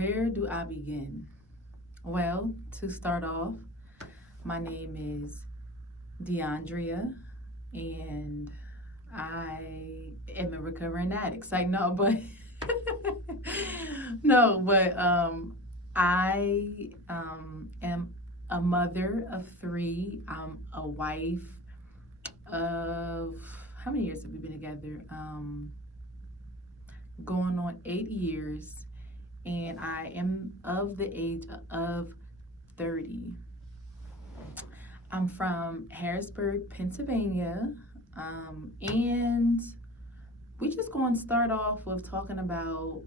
Where do I begin? Well, to start off, my name is DeAndrea, and I am a recovering addict. Like, no, but no, but I am a mother of three. I'm a wife of how many years have we been together? Going on 8 years, and I am of the age of 30. I'm from Harrisburg, Pennsylvania, and we just going to start off with talking about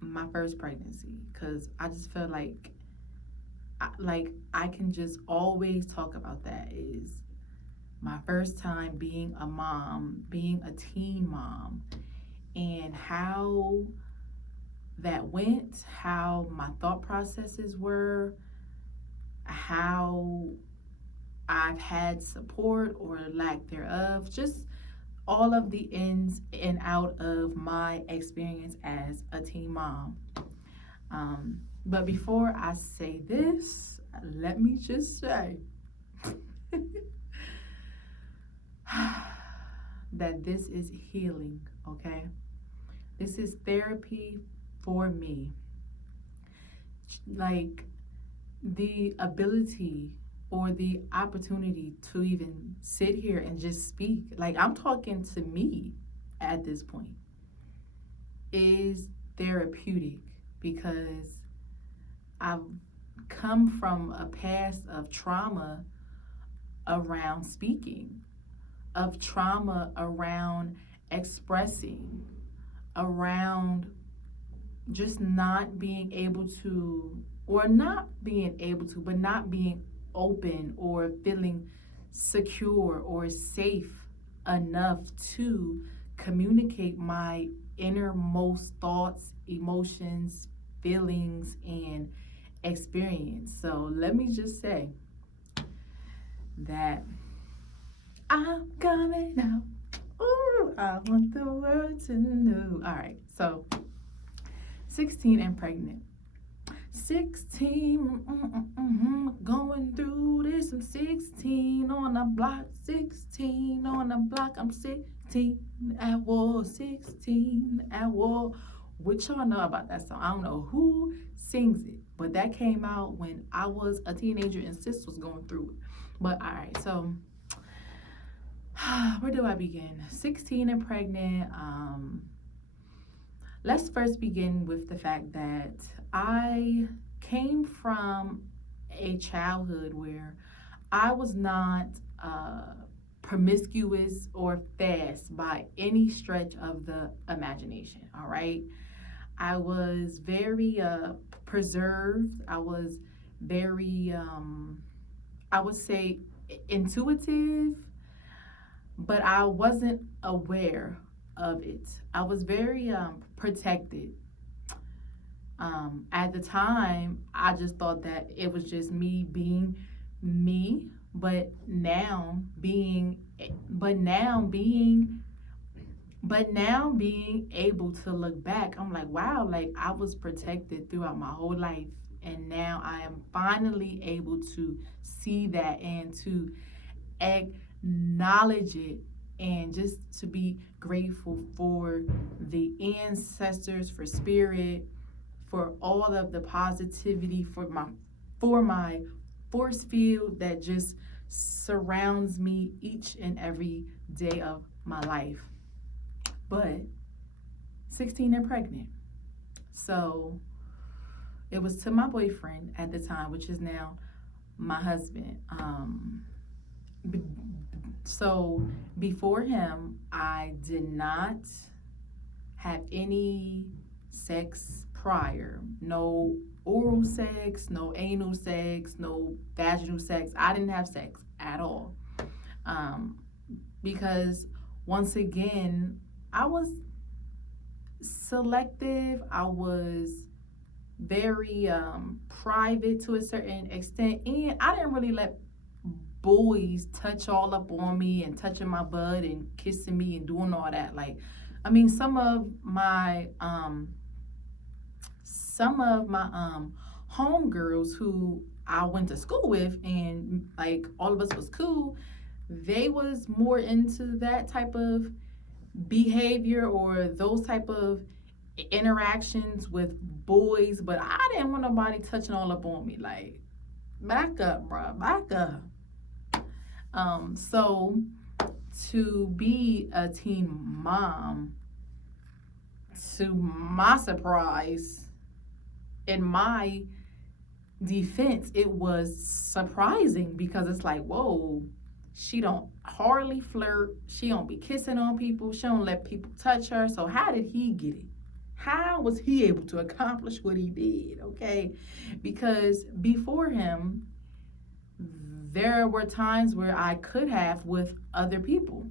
my first pregnancy because I just feel like I can just always talk about that is my first time being a mom, being a teen mom, and how that went, how my thought processes were, how I've had support or lack thereof, just all of the ins and out of my experience as a teen mom. But before I say this, let me just say that this is healing, okay? This is therapy for me. Like the ability or the opportunity to even sit here and just speak, like I'm talking to me at this point, is therapeutic because I've come from a past of trauma around speaking, of trauma around expressing, around just not being able to, or not being able to, but not being open or feeling secure or safe enough to communicate my innermost thoughts, emotions, feelings, and experience. So let me just say that I'm coming out. Ooh, I want the world to know. All right, so 16 and pregnant. 16, going through this. I'm 16 on the block, 16 on the block. I'm 16 at war, 16 at war. What y'all know about that song? I don't know who sings it, but that came out when I was a teenager and sis was going through it. But all right, so where do I begin? 16 and pregnant. Let's first begin with the fact that I came from a childhood where I was not promiscuous or fast by any stretch of the imagination, all right? I was very preserved. I was very, I would say, intuitive, but I wasn't aware of it. I was very protected. At the time, I just thought that it was just me being me, but now being able to look back, I'm like, wow, like I was protected throughout my whole life, and now I am finally able to see that and to acknowledge it, and just to be grateful for the ancestors, for spirit, for all of the positivity, for my force field that just surrounds me each and every day of my life. But 16 and pregnant. So it was to my boyfriend at the time, which is now my husband. So before him, I did not have any sex prior. No oral sex, no anal sex, no vaginal sex. I didn't have sex at all. Because once again, I was selective. I was very private to a certain extent, and I didn't really let boys touch all up on me and touching my butt and kissing me and doing all that. Like, I mean, some of my some of my homegirls who I went to school with, and like all of us was cool, they was more into that type of behavior or those type of interactions with boys, but I didn't want nobody touching all up on me. Like, back up, bro, back up. So to be a teen mom, to my surprise, in my defense, it was surprising because it's like, whoa, she don't hardly flirt. She don't be kissing on people. She don't let people touch her. So how did he get it? How was he able to accomplish what he did? Okay, because before him, there were times where I could have with other people,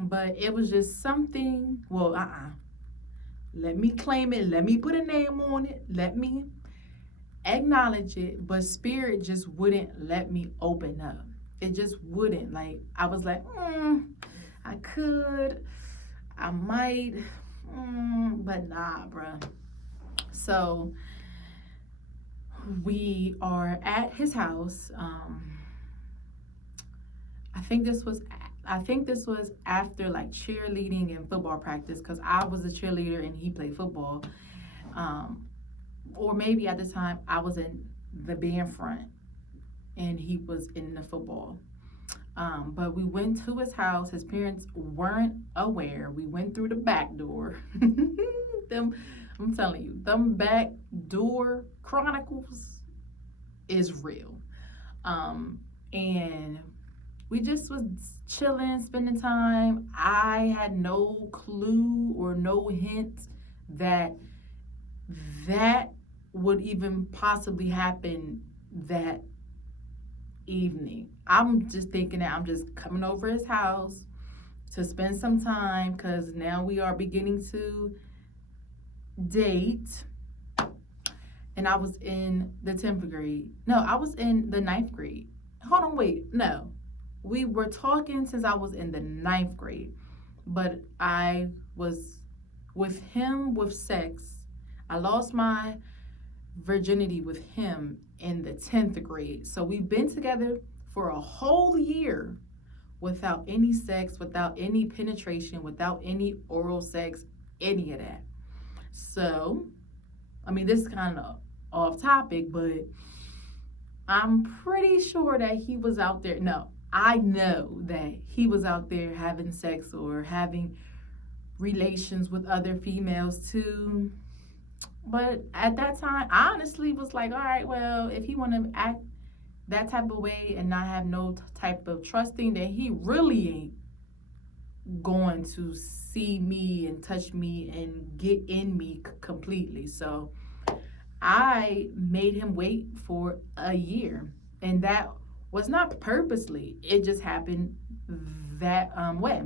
but it was just something. Well, let me claim it. Let me put a name on it. Let me acknowledge it. But spirit just wouldn't let me open up. It just wouldn't. Like, I was like, I could, I might, but nah, bruh. So we are at his house. I think this was after like cheerleading and football practice, because I was a cheerleader and he played football. Or maybe at the time I was in the band front and he was in the football. But we went to his house. His parents weren't aware. We went through the back door. I'm telling you, them back door chronicles is real. And we just was chilling, spending time. I had no clue or no hint that that would even possibly happen that evening. I'm just thinking that I'm just coming over his house to spend some time, because now we are beginning to date. And I was in the 10th grade. No, I was in the 9th grade. Hold on, wait. No. We were talking since I was in the 9th grade. But I was with him with sex. I lost my virginity with him in the 10th grade. So we've been together for a whole year without any sex, without any penetration, without any oral sex, any of that. So, I mean, this is kind of off topic, but I'm pretty sure that he was out there. No, I know that he was out there having sex or having relations with other females too. But at that time, I honestly was like, all right, well, if he want to act that type of way and not have no type of trusting, then he really ain't going to see me and touch me and get in me completely. So I made him wait for a year, and that was not purposely. It just happened that way.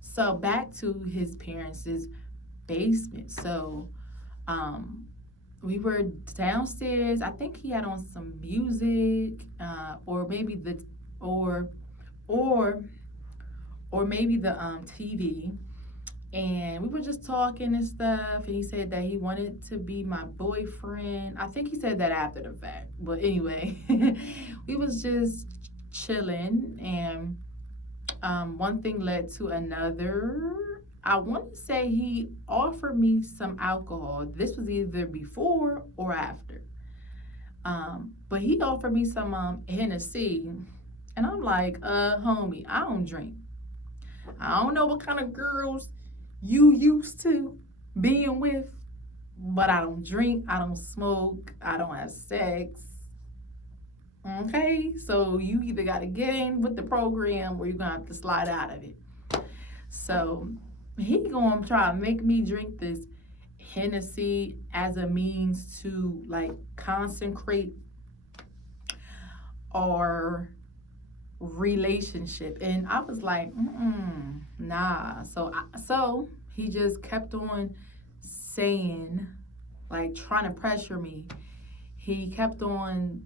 So back to his parents' basement. So we were downstairs. I think he had on some music, or maybe the or maybe the TV, and we were just talking and stuff. And he said that he wanted to be my boyfriend. I think he said that after the fact, but anyway, we was just chilling, and one thing led to another. I want to say he offered me some alcohol. This was either before or after. But he offered me some Hennessy. And I'm like, homie, I don't drink. I don't know what kind of girls you used to being with, but I don't drink, I don't smoke, I don't have sex. Okay? So you either got to get in with the program or you're going to have to slide out of it. So he gonna try to make me drink this Hennessy as a means to like consecrate our relationship, and I was like, nah. So he just kept on saying, like, trying to pressure me. He kept on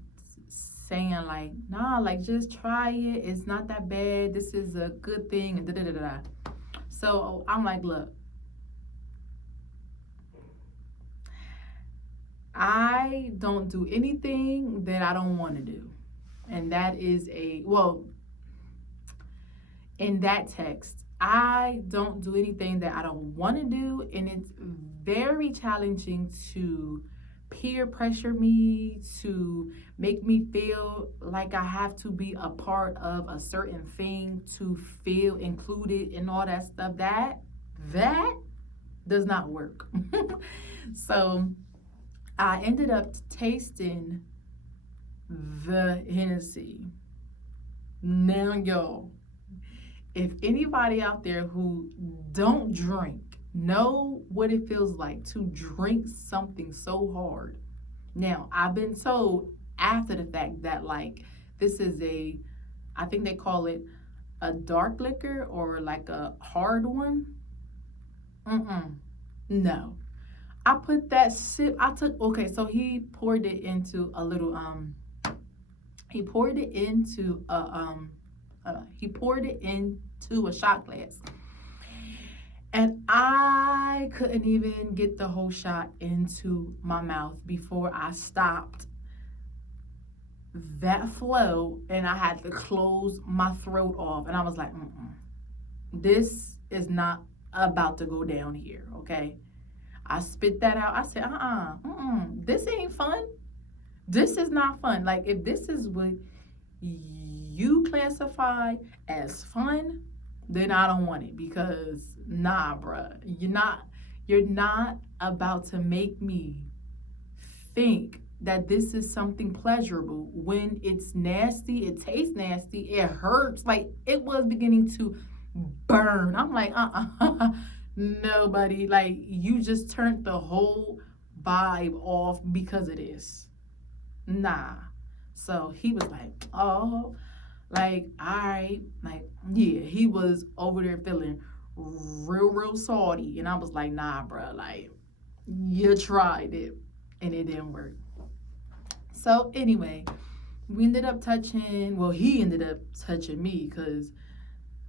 saying like, nah, like, just try it. It's not that bad. This is a good thing, and da da da da. So I'm like, look, I don't do anything that I don't want to do. And that is well, in that text, I don't do anything that I don't want to do. And it's very challenging to peer pressure me, to make me feel like I have to be a part of a certain thing to feel included and all that stuff. That does not work. So I ended up tasting the Hennessy. Now, y'all, if anybody out there who don't drink know what it feels like to drink something so hard. Now, I've been told after the fact that like this is I think they call it a dark liquor or like a hard one. No. I put that sip. Okay, so he poured it into a little he poured it into a shot glass. And I couldn't even get the whole shot into my mouth before I stopped that flow, and I had to close my throat off. And I was like, this is not about to go down here, okay? I spit that out. I said, this ain't fun. This is not fun. Like, if this is what you classify as fun, then I don't want it, because nah, bruh, you're not about to make me think that this is something pleasurable when it's nasty, it tastes nasty, it hurts. Like, it was beginning to burn. I'm like, nobody, like, you just turned the whole vibe off because of this. Nah. So he was like, oh, like, all right, like, yeah, he was over there feeling real salty. And I was like, nah, bro, like, you tried it and it didn't work. So anyway, he ended up touching me because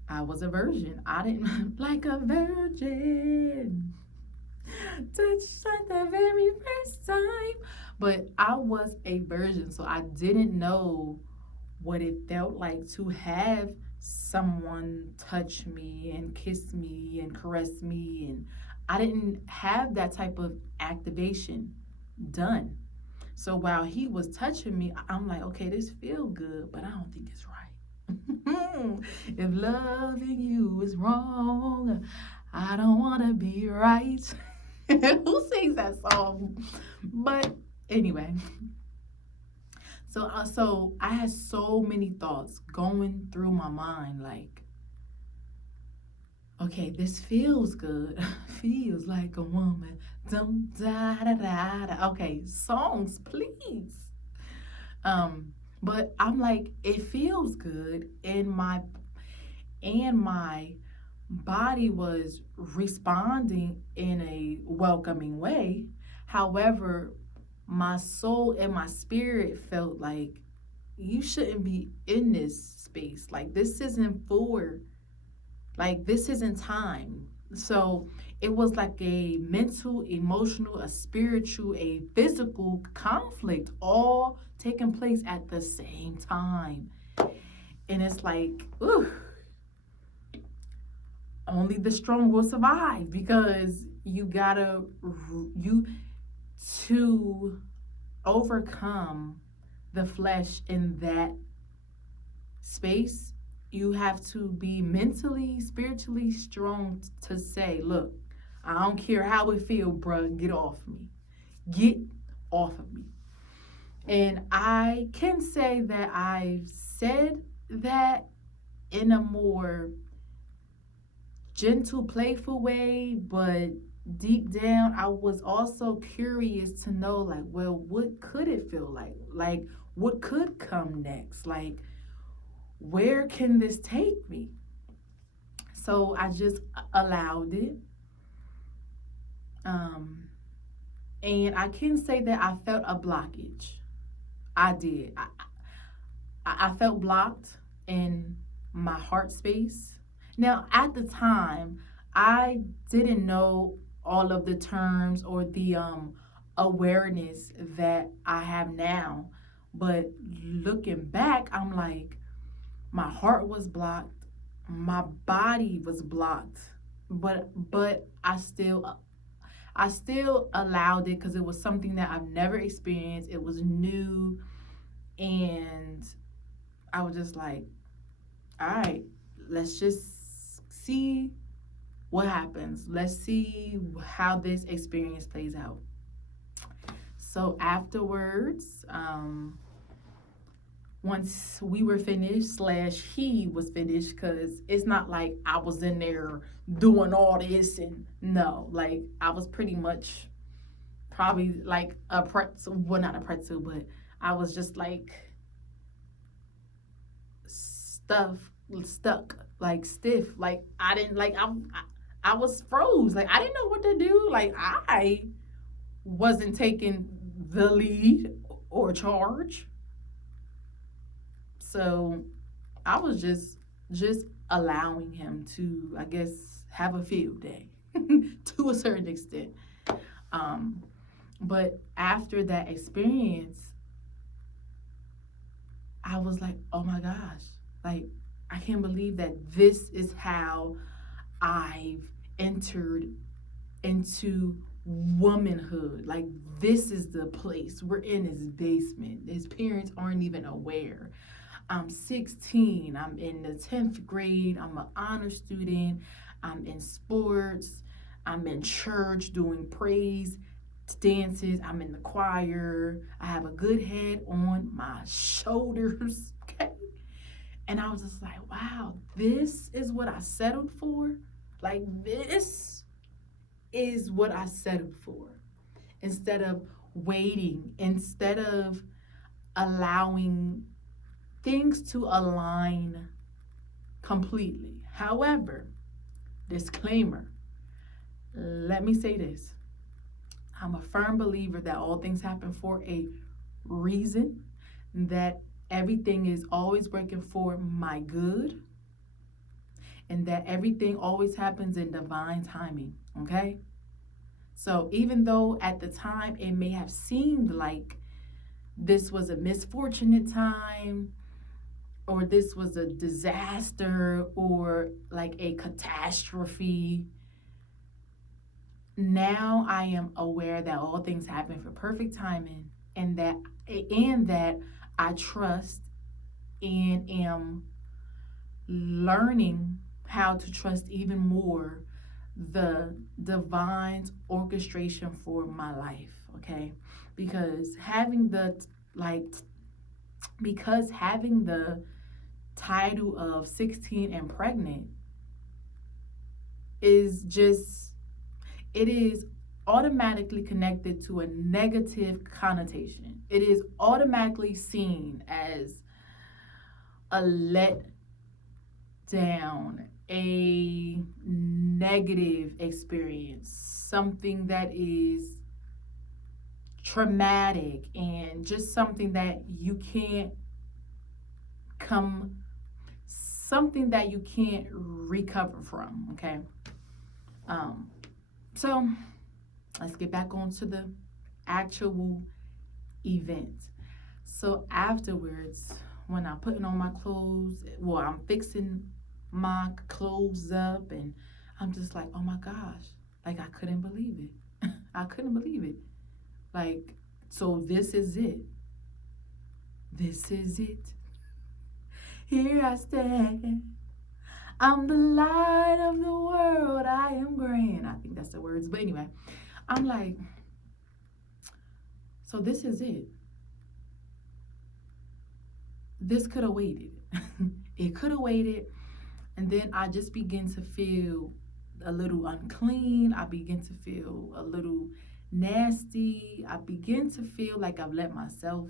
I was a virgin. I didn't like a virgin. Touched at the very first time. But I was a virgin, so I didn't know what it felt like to have someone touch me and kiss me and caress me. And I didn't have that type of activation done. So while he was touching me, I'm like, okay, this feel good, but I don't think it's right. If loving you is wrong, I don't want to be right. Who sings that song? But anyway, so I had so many thoughts going through my mind, like, okay, this feels good. Feels like a woman. Dum da da da da. Okay, songs, please. But I'm like, it feels good, and my body was responding in a welcoming way. However, my soul and my spirit felt like, you shouldn't be in this space. Like, this isn't time. So it was like a mental, emotional, a spiritual, a physical conflict all taking place at the same time. And it's like, ooh, only the strong will survive, because to overcome the flesh in that space, you have to be mentally, spiritually strong to say, look, I don't care how it feel, bruh, get off me. Get off of me. And I can say that I've said that in a more gentle, playful way, but deep down, I was also curious to know, like, well, what could it feel like? Like, what could come next? Like, where can this take me? So I just allowed it. And I can say that I felt a blockage. I did. I felt blocked in my heart space. Now, at the time, I didn't know all of the terms or the awareness that I have now. But looking back, I'm like, my heart was blocked, my body was blocked, but I still allowed it because it was something that I've never experienced. It was new, and I was just like, all right, let's just see what happens. Let's see how this experience plays out. So afterwards, once we were finished, slash he was finished, because it's not like I was in there doing all this, and no, like I was pretty much probably like a pretzel, well, not a pretzel, but I was just like stuff stuck, like stiff, like I didn't like I was froze, like I didn't know what to do, like I wasn't taking the lead or charge. So I was just allowing him to, I guess, have a field day to a certain extent. Um, but after that experience, I was like, oh my gosh, like I can't believe that this is how I've entered into womanhood. Like this is the place. We're in his basement. His parents aren't even aware. I'm 16. I'm in the 10th grade. I'm an honor student. I'm in sports. I'm in church doing praise dances. I'm in the choir. I have a good head on my shoulders. Okay. And I was just like, wow, this is what I settled for. Like, this is what I settled for. Instead of waiting, instead of allowing things to align completely. However, disclaimer, let me say this. I'm a firm believer that all things happen for a reason, that everything is always working for my good, and that everything always happens in divine timing, okay? So even though at the time it may have seemed like this was a misfortunate time, or this was a disaster, or like a catastrophe, now I am aware that all things happen for perfect timing, and that I trust and am learning how to trust even more the divine orchestration for my life, okay? Because having the like because having the title of 16 and pregnant is just, it is automatically connected to a negative connotation. It is automatically seen as a let down, a negative experience, something that is traumatic, and just something that you can't come something that you can't recover from, okay? So let's get back on to the actual event. So afterwards, when I'm putting on my clothes, well, I'm fixing my clothes up, and I'm just like, oh my gosh, like I couldn't believe it. I couldn't believe it. Like, so this is it. This is it. Here I stand. I'm the light of the world. I am grand. I think that's the words. But anyway, I'm like, so this is it. This could have waited. It could have waited. And then I just begin to feel a little unclean. I begin to feel a little nasty. I begin to feel like I've let myself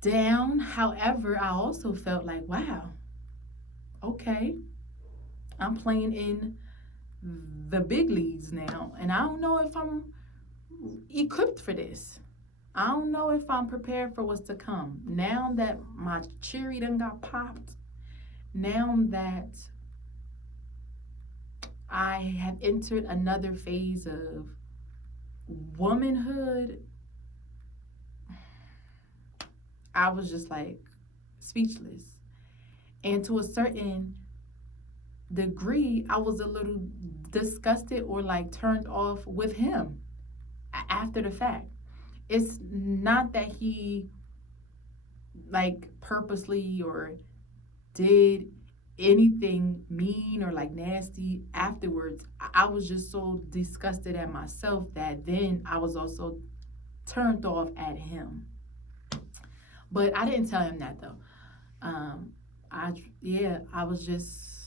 down. However, I also felt like, wow, okay, I'm playing in the big leagues now. And I don't know if I'm equipped for this. I don't know if I'm prepared for what's to come. Now that my cherry done got popped, now that I have entered another phase of womanhood, I was just like speechless. And to a certain degree, I was a little disgusted or like turned off with him after the fact. It's not that he like purposely or did anything mean or like nasty afterwards. I was just so disgusted at myself that then I was also turned off at him. But I didn't tell him that though. Um, I was just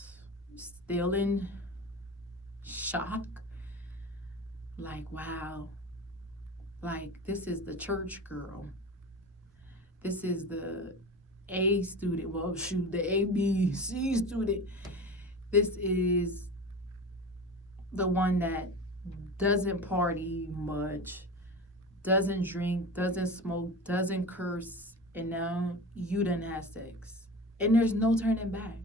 still in shock. Like, wow, like this is the church girl. This is the A student. Well, shoot, the A, B, C student. This is the one that doesn't party much, doesn't drink, doesn't smoke, doesn't curse, and now you done have sex. And there's no turning back.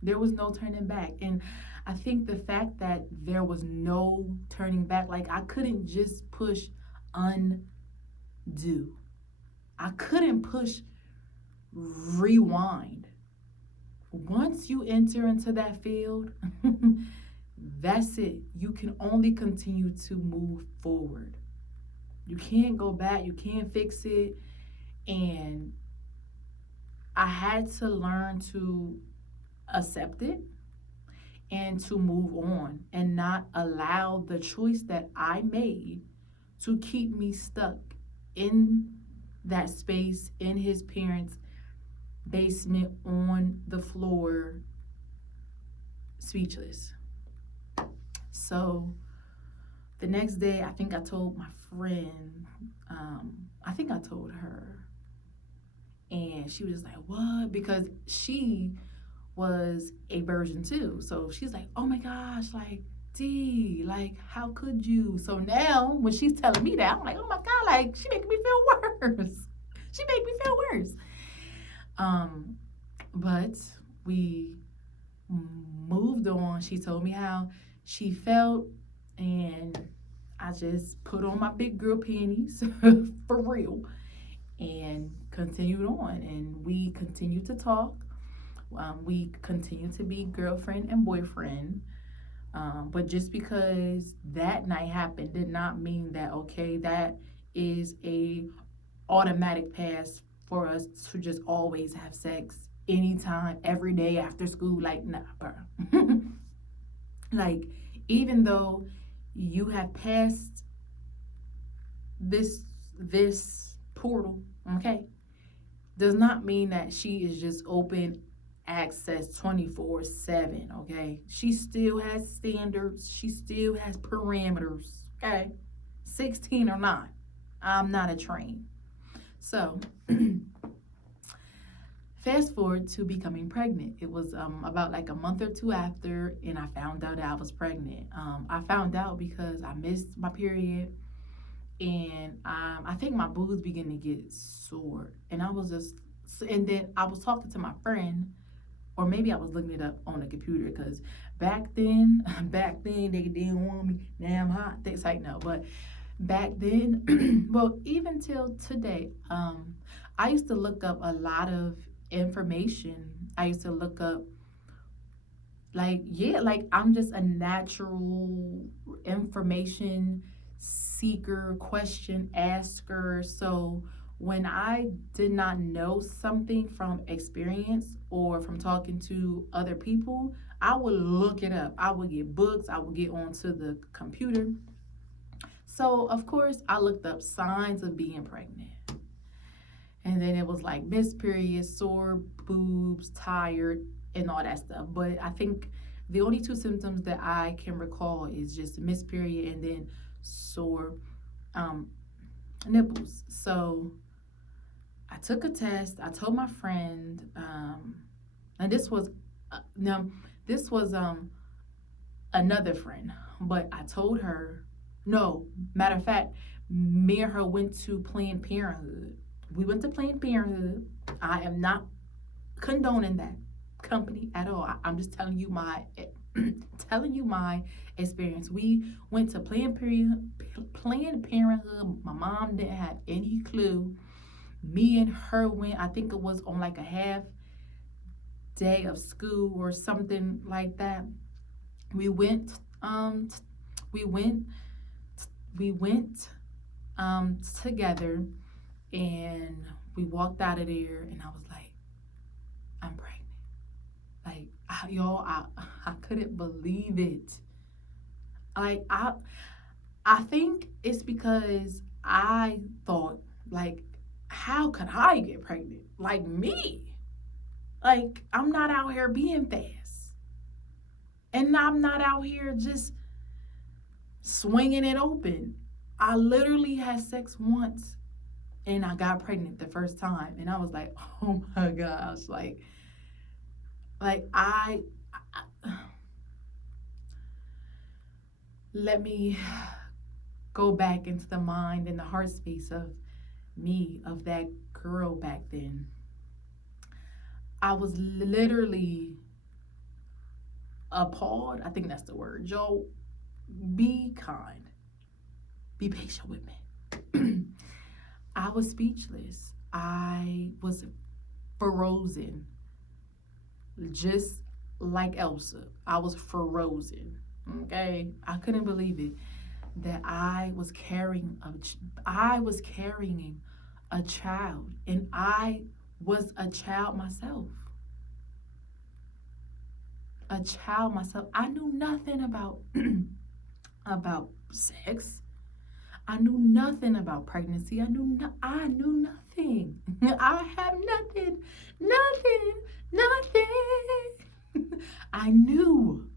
There was no turning back. And I think the fact that there was no turning back, like I couldn't just push undo. I couldn't push rewind. Once you enter into that field, that's it. You can only continue to move forward. You can't go back. You can't fix it. And I had to learn to accept it and to move on and not allow the choice that I made to keep me stuck in that space in his parents' basement on the floor, speechless. So the next day, I think I told my friend, I think I told her, and she was just like, what? Because she was a virgin too. So she's like, oh my gosh, like, D, like, how could you? So now when she's telling me that, I'm like, oh my God, like, she making me feel worse. She made me feel worse. But we moved on. She told me how she felt, and I just put on my big girl panties for real and continued on. And we continued to talk. We continued to be girlfriend and boyfriend. But just because that night happened did not mean that, okay, that is a automatic pass for us to just always have sex anytime, every day after school. Like, nah, bro. Like, even though you have passed this portal, okay, does not mean that she is just open access 24/7, okay? She still has standards. She still has parameters, okay? 16 or not, I'm not a train. So, fast forward to becoming pregnant. It was about like a month or two after, and I found out that I was pregnant. I found out because I missed my period, and I think my boobs began to get sore, and and then I was talking to my friend, or maybe I was looking it up on the computer, because back then they didn't want me. Now I'm hot. It's like, no, but back then, well, even till today, I used to look up a lot of information. I used to look up, like, yeah, like I'm just a natural information seeker, question asker. So when I did not know something from experience or from talking to other people, I would look it up. I would get books. I would get onto the computer. So of course I looked up signs of being pregnant. And then it was like missed period, sore boobs, tired, and all that stuff. But I think the only two symptoms that I can recall is just missed period and then sore nipples. So I took a test. I told my friend, and this was another friend, but I told her. No, matter of fact, me and her went to Planned Parenthood. We went to Planned Parenthood. I am not condoning that company at all. I'm just telling you telling you my experience. We went to Planned Parenthood. My mom didn't have any clue. Me and her went, I think it was on like a half day of school or something like that. We went, we went, we went together, and we walked out of there, and I was like, I'm pregnant. Like, I couldn't believe it. Like, I think it's because I thought, like, how could I get pregnant? Like me. Like, I'm not out here being fast. And I'm not out here just swinging it open. I literally had sex once and I got pregnant the first time. And I was like, oh my gosh. Like let me go back into the mind and the heart space of me, of that girl back then. I was literally appalled. I think that's the word. Joe, be kind. Be patient with me. I was speechless. I was frozen. Just like Elsa. I was frozen. Okay? I couldn't believe it. That I was carrying a child, and I was a child myself. A child myself. I knew nothing about about sex. I knew nothing about pregnancy. I knew nothing. I have nothing. I knew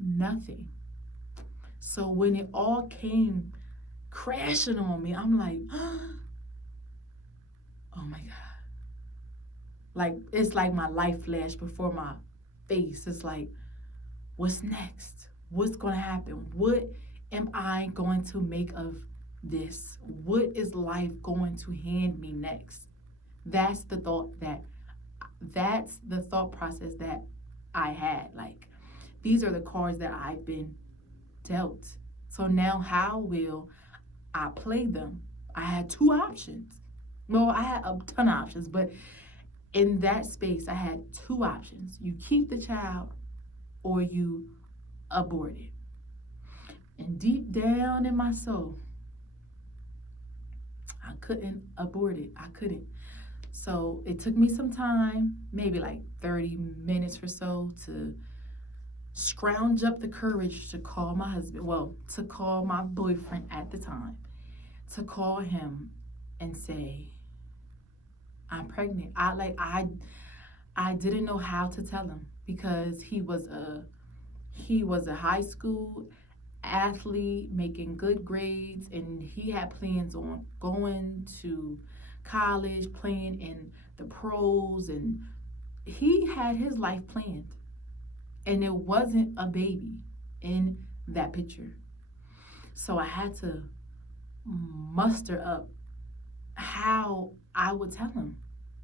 nothing. So when it all came crashing on me, I'm like, oh my God. Like, it's like my life flashed before my face. It's like, what's next? What's going to happen? What am I going to make of this? What is life going to hand me next? That's the thought process that I had. Like, these are the cards that I've been dealt. So now how will I play them? I had two options. Well, I had a ton of options, but in that space, I had two options. You keep the child or you abort it. And deep down in my soul, I couldn't abort it. I couldn't. So it took me some time, maybe like 30 minutes or so, to scrounge up the courage to call my husband, well, to call my boyfriend at the time, to call him and say, I'm pregnant. I didn't know how to tell him, because he was a high school athlete making good grades, and he had plans on going to college, playing in the pros, and he had his life planned. And it wasn't a baby in that picture. So I had to muster up how I would tell him.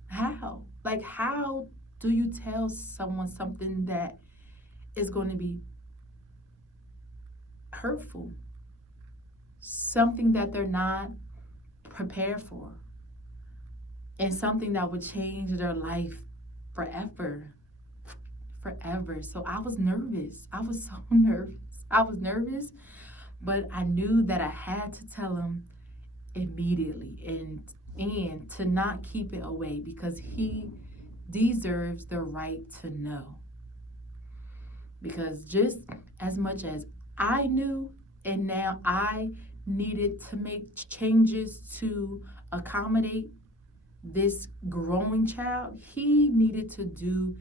How? Like, how do you tell someone something that is going to be hurtful? Something that they're not prepared for. And something that would change their life forever. So I was nervous. I was so nervous. I was nervous, but I knew that I had to tell him immediately, and to not keep it away, because he deserves the right to know. Because just as much as I knew, and now I needed to make changes to accommodate this growing child, he needed to do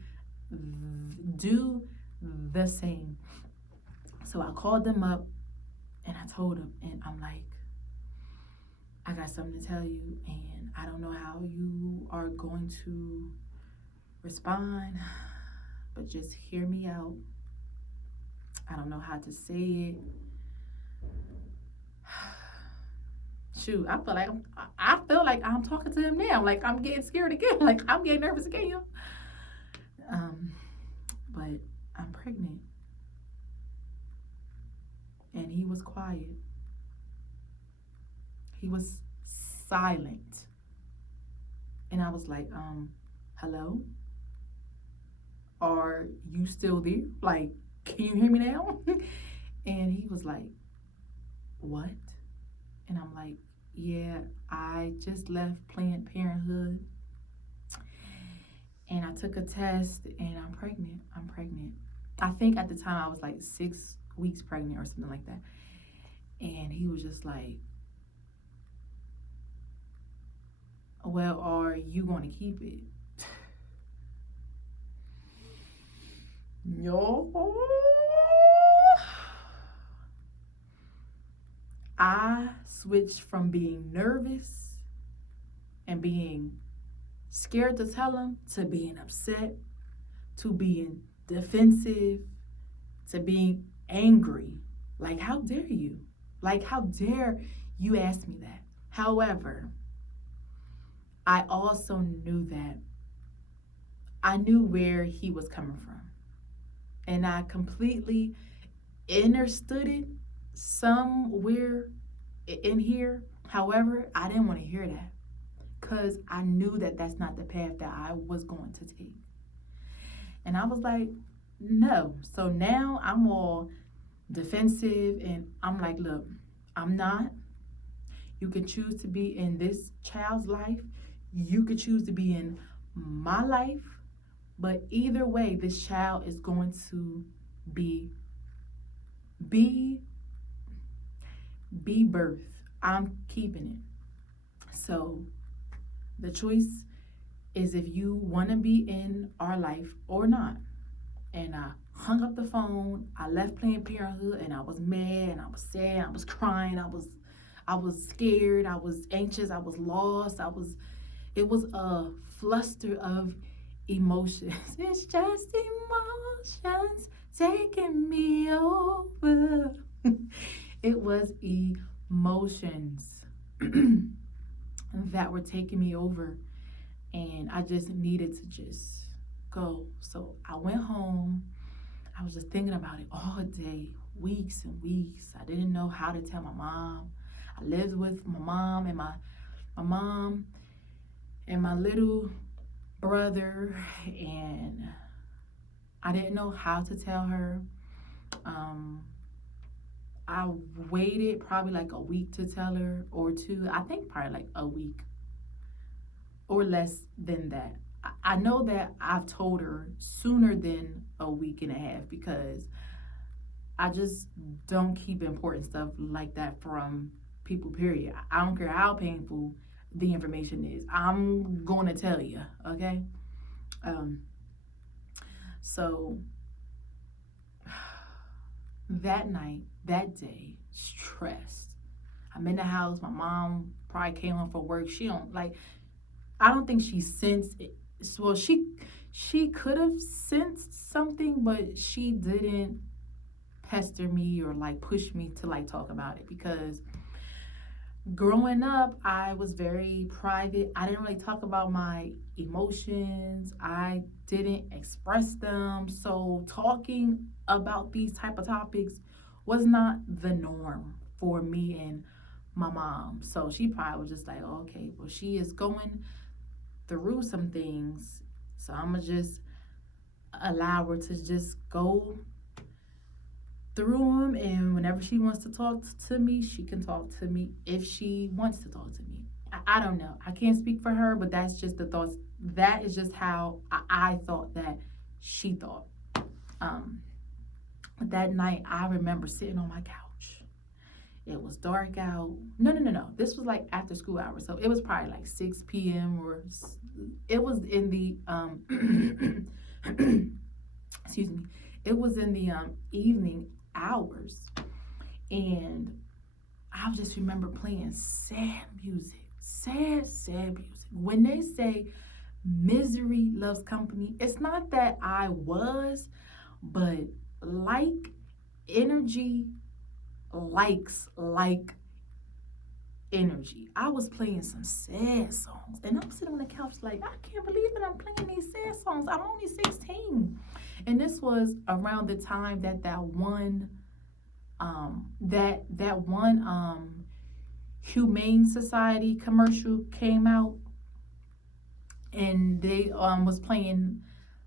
the same. So I called them up and I told him, and I'm like, I got something to tell you, and I don't know how you are going to respond, but just hear me out. I don't know how to say it. Shoot, I feel like I'm talking to him now. Like, I'm getting scared again. Like, I'm getting nervous again. But I'm pregnant. And he was quiet. He was silent. And I was like, hello? Are you still there? Like, can you hear me now? And he was like, what? And I'm like, yeah, I just left Planned Parenthood and I took a test and I'm pregnant. I'm pregnant. I think at the time I was like 6 weeks pregnant or something like that. And he was just like, well, are you going to keep it? No. I switched from being nervous and being scared to tell him to being upset to being defensive to being angry. Like, how dare you? Like, how dare you ask me that? However, I also knew that I knew where he was coming from. And I completely understood it somewhere in here. However, I didn't want to hear that because I knew that that's not the path that I was going to take. And I was like, no. So now I'm all defensive and I'm like, look, I'm not. You can choose to be in this child's life. You could choose to be in my life. But either way, this child is going to be birth. I'm keeping it. So the choice is if you want to be in our life or not. And I hung up the phone. I left Planned Parenthood and I was mad and I was sad. I was crying. I was scared. I was anxious. I was lost. It was a fluster of emotions. It's just emotions taking me over. It was emotions that were taking me over. And I just needed to just go. So I went home. I was just thinking about it all day, weeks and weeks. I didn't know how to tell my mom. I lived with my mom and my mom and my little brother, and I didn't know how to tell her. I waited probably like a week to tell her or two. I think probably like a week or less than that. I know that I've told her sooner than a week and a half because I just don't keep important stuff like that from people, period. I don't care how painful the information is. I'm going to tell you, okay? So that night, that day, stressed. I'm in the house. My mom probably came home from work. I don't think she sensed it. Well, she could have sensed something, but she didn't pester me or like push me to like talk about it because growing up, I was very private. I didn't really talk about my emotions. I didn't express them. So talking about these type of topics was not the norm for me and my mom. So she probably was just like, okay, well, she is going through some things. So I'm going to just allow her to just go through them, and whenever she wants to talk to me, she can talk to me if she wants to talk to me. I don't know. I can't speak for her, but that's just the thoughts. That is just how I thought that she thought. That night, I remember sitting on my couch. It was dark out. No. This was like after school hours, so it was probably like 6 p.m. or it was in the excuse me. It was in the evening hours, and I just remember playing sad music. When they say misery loves company, it's not that I was, but like energy likes like energy. I was playing some sad songs, and I'm sitting on the couch like, I can't believe that I'm playing these sad songs. I'm only 16. And this was around the time that one That one Humane Society commercial came out, and they was playing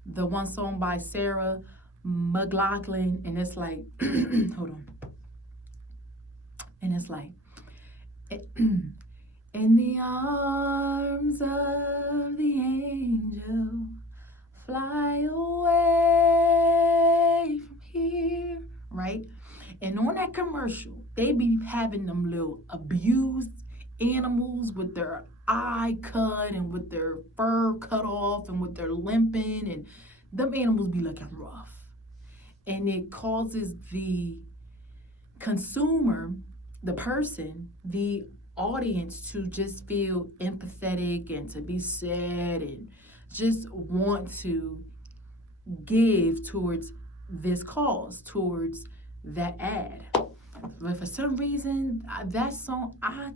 the one song by Sarah McLachlan, and it's like, hold on, and it's like, in the arms of the angel, fly away from here, right? And on that commercial, they be having them little abused animals with their eye cut and with their fur cut off and with their limping, and them animals be looking rough. And it causes the consumer, the person, the audience to just feel empathetic and to be sad and just want to give towards this cause, towards that ad. But for some reason, that song I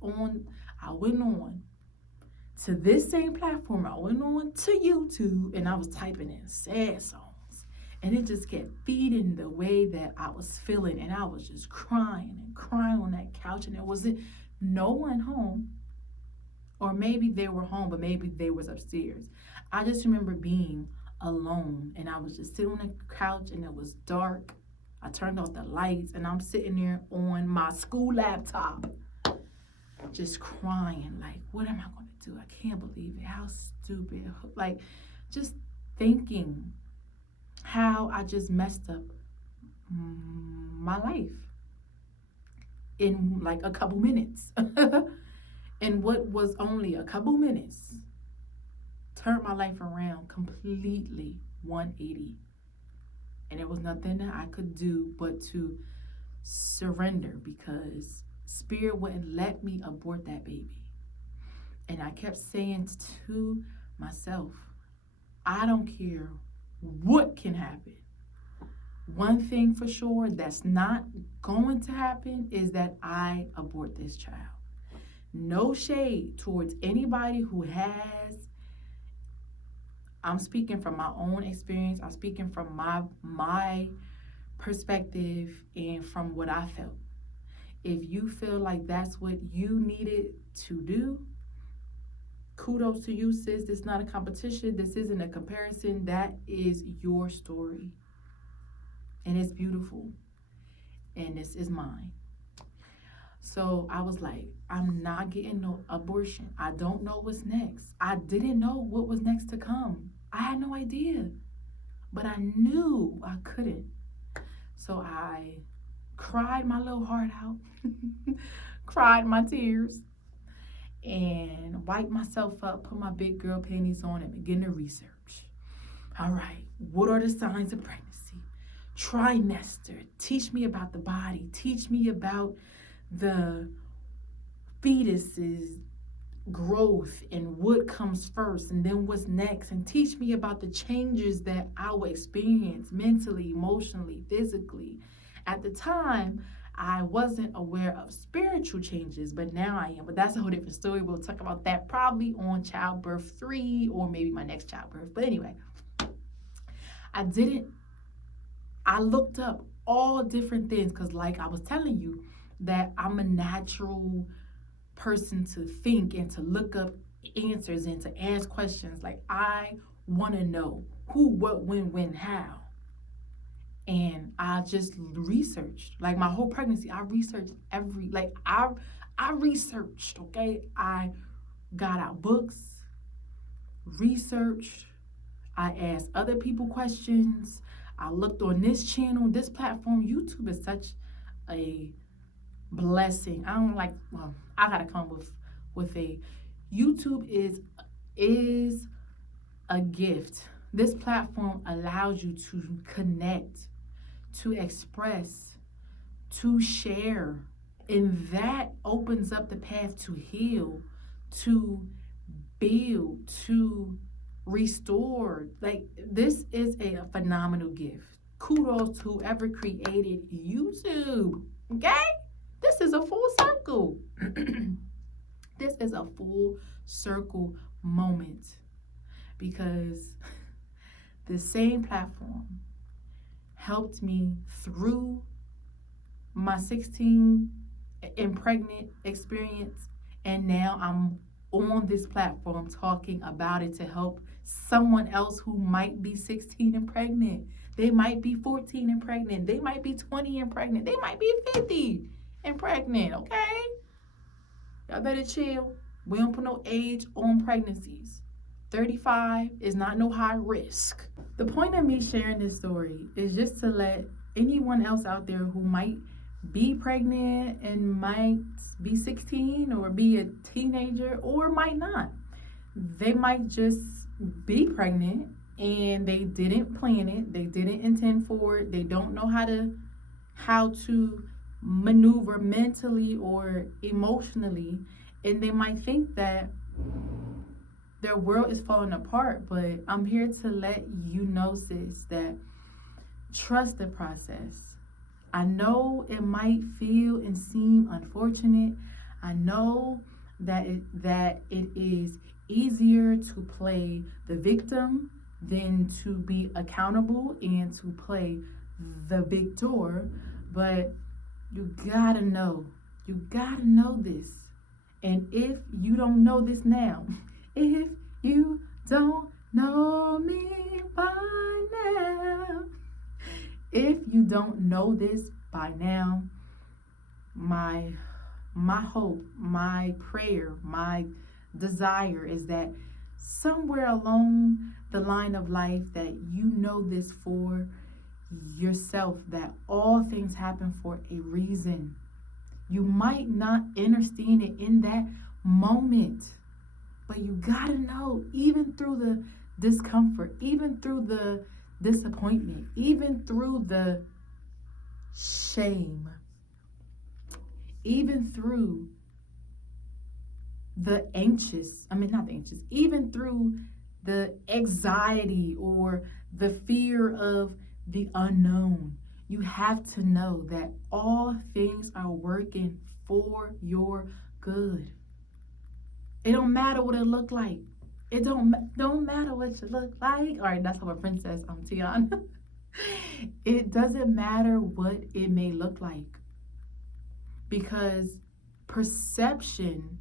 went on to this same platform, I went on to YouTube, and I was typing in sad songs. And it just kept feeding the way that I was feeling. And I was just crying and crying on that couch. And there wasn't no one home. Or maybe they were home, but maybe they was upstairs. I just remember being alone. And I was just sitting on the couch, and it was dark. I turned off the lights, and I'm sitting there on my school laptop, just crying. Like, what am I going to do? I can't believe it. How stupid. Like, just thinking how I just messed up my life in like a couple minutes. And what was only a couple minutes turned my life around completely 180. And there was nothing that I could do but to surrender, because Spirit wouldn't let me abort that baby. And I kept saying to myself, I don't care what can happen. One thing for sure that's not going to happen is that I abort this child. No shade towards anybody who has. I'm speaking from my own experience. I'm speaking from my perspective and from what I felt. If you feel like that's what you needed to do, kudos to you, sis. This is not a competition. This isn't a comparison. That is your story. And it's beautiful. And this is mine. So I was like, I'm not getting no abortion. I don't know what's next. I didn't know what was next to come. I had no idea. But I knew I couldn't. So I cried my little heart out, cried my tears, and wiped myself up, put my big girl panties on, and begin to research. All right, what are the signs of pregnancy? Trimester, teach me about the body, teach me about the fetus's growth and what comes first and then what's next, and teach me about the changes that I will experience mentally, emotionally, physically. At the time, I wasn't aware of spiritual changes, but now I am. But that's a whole different story. We'll talk about that probably on childbirth 3 or maybe my next childbirth. But anyway, I looked up all different things because, like I was telling you, that I'm a natural person to think and to look up answers and to ask questions. Like, I want to know who, what, when, how. And I just researched, like my whole pregnancy, I researched I researched, okay? I got out books, researched, I asked other people questions. I looked on this channel, this platform. YouTube is such a blessing. I gotta come with a YouTube is a gift. This platform allows you to connect, to express, to share, and that opens up the path to heal, to build, to restore. Like, this is a phenomenal gift. Kudos to whoever created YouTube. Okay? This is a full circle. This is a full circle moment, because the same platform helped me through my 16 and pregnant experience, and now I'm on this platform talking about it to help someone else who might be 16 and pregnant. They might be 14 and pregnant. They might be 20 and pregnant. They might be 50 and pregnant, okay? Y'all better chill. We don't put no age on pregnancies. 35 is not no high risk. The point of me sharing this story is just to let anyone else out there who might be pregnant and might be 16 or be a teenager or might not. They might just be pregnant and they didn't plan it. They didn't intend for it. They don't know how to maneuver mentally or emotionally, and they might think that their world is falling apart. But I'm here to let you know, sis, that trust the process. I know it might feel and seem unfortunate. I know that it is easier to play the victim than to be accountable and to play the victor, but you gotta know this. And if you don't know this now, if you don't know me by now, if you don't know this by now, my hope, my prayer, my desire is that somewhere along the line of life that you know this for yourself, that all things happen for a reason. You might not understand it in that moment, but you gotta know, even through the discomfort, even through the disappointment, even through the shame, even through even through the anxiety or the fear of the unknown, you have to know that all things are working for your good. It don't matter what it look like. It don't matter what you look like. All right, that's how a princess, Tiana. It doesn't matter what it may look like, because perception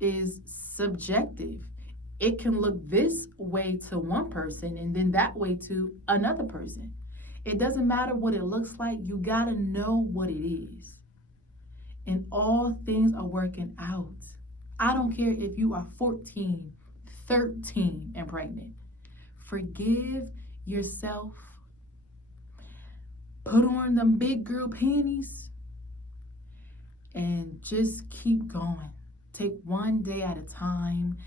is subjective. It can look this way to one person and then that way to another person. It doesn't matter what it looks like. You gotta know what it is. And all things are working out. I don't care if you are 14, 13 and pregnant. Forgive yourself. Put on them big girl panties and just keep going. Take one day at a time.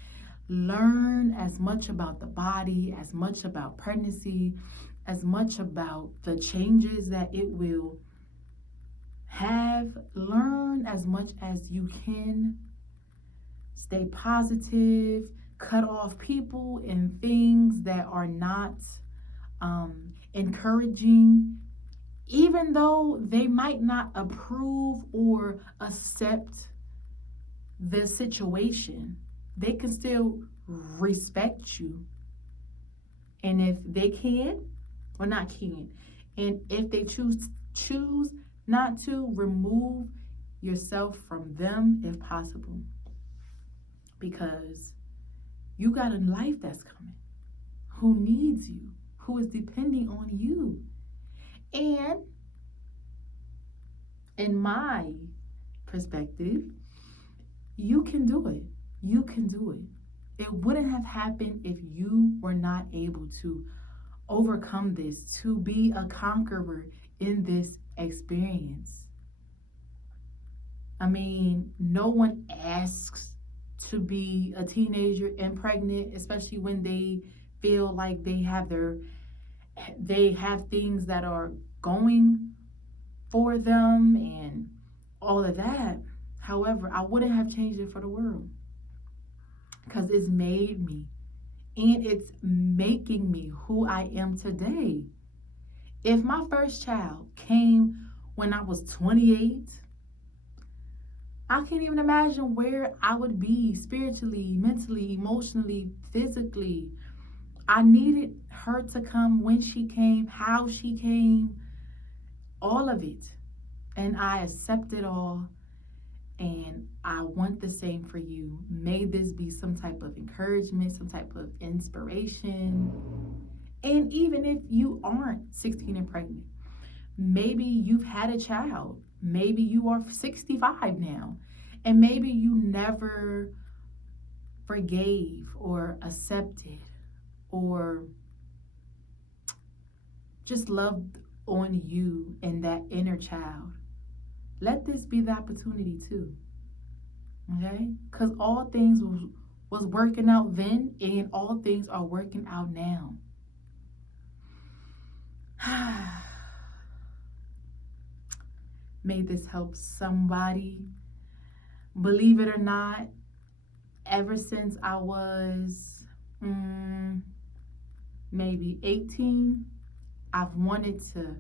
Learn as much about the body, as much about pregnancy, as much about the changes that it will have. Learn as much as you can. Stay positive. Cut off people and things that are not encouraging, even though they might not approve or accept the situation. They can still respect you. And if they can, or not can, and if they choose not to, remove yourself from them if possible. Because you got a life that's coming, who needs you, who is depending on you. And in my perspective, you can do it. You can do it. It wouldn't have happened if you were not able to overcome this, to be a conqueror in this experience. I mean, no one asks to be a teenager and pregnant, especially when they feel like they have things that are going for them and all of that. However, I wouldn't have changed it for the world, because it's made me and it's making me who I am today. If my first child came when I was 28, I can't even imagine where I would be spiritually, mentally, emotionally, physically. I needed her to come when she came, how she came, all of it. And I accept it all. And I want the same for you. May this be some type of encouragement, some type of inspiration. And even if you aren't 16 and pregnant, maybe you've had a child. Maybe you are 65 now. And maybe you never forgave or accepted or just loved on you and that inner child. Let this be the opportunity too. Okay? Because all things was working out then, and all things are working out now. May this help somebody. Believe it or not, ever since I was maybe 18, I've wanted to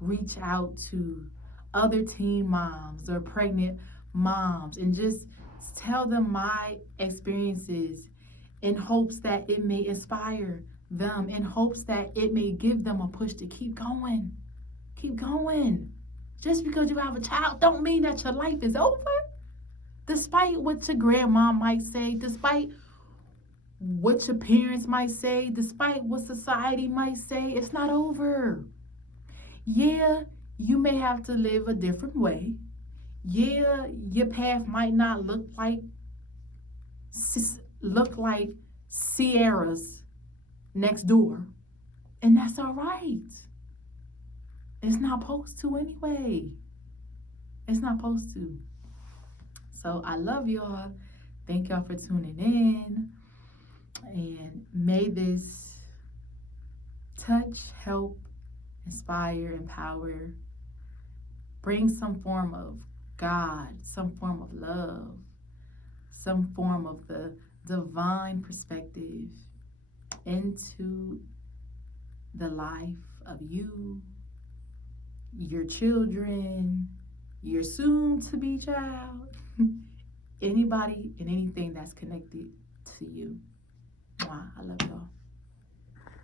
reach out to other teen moms or pregnant moms and just tell them my experiences in hopes that it may inspire them, in hopes that it may give them a push to keep going. Keep going. Just because you have a child don't mean that your life is over. Despite what your grandma might say, despite what your parents might say, despite what society might say, it's not over. Yeah, you may have to live a different way. Yeah, your path might not look like Sierra's next door, and that's all right. It's not supposed to anyway. It's not supposed to. So I love y'all. Thank y'all for tuning in. And may this touch, help, inspire, empower, bring some form of God, some form of love, some form of the divine perspective into the life of you, your children, your soon to be child, anybody and anything that's connected to you. Mwah, I love y'all.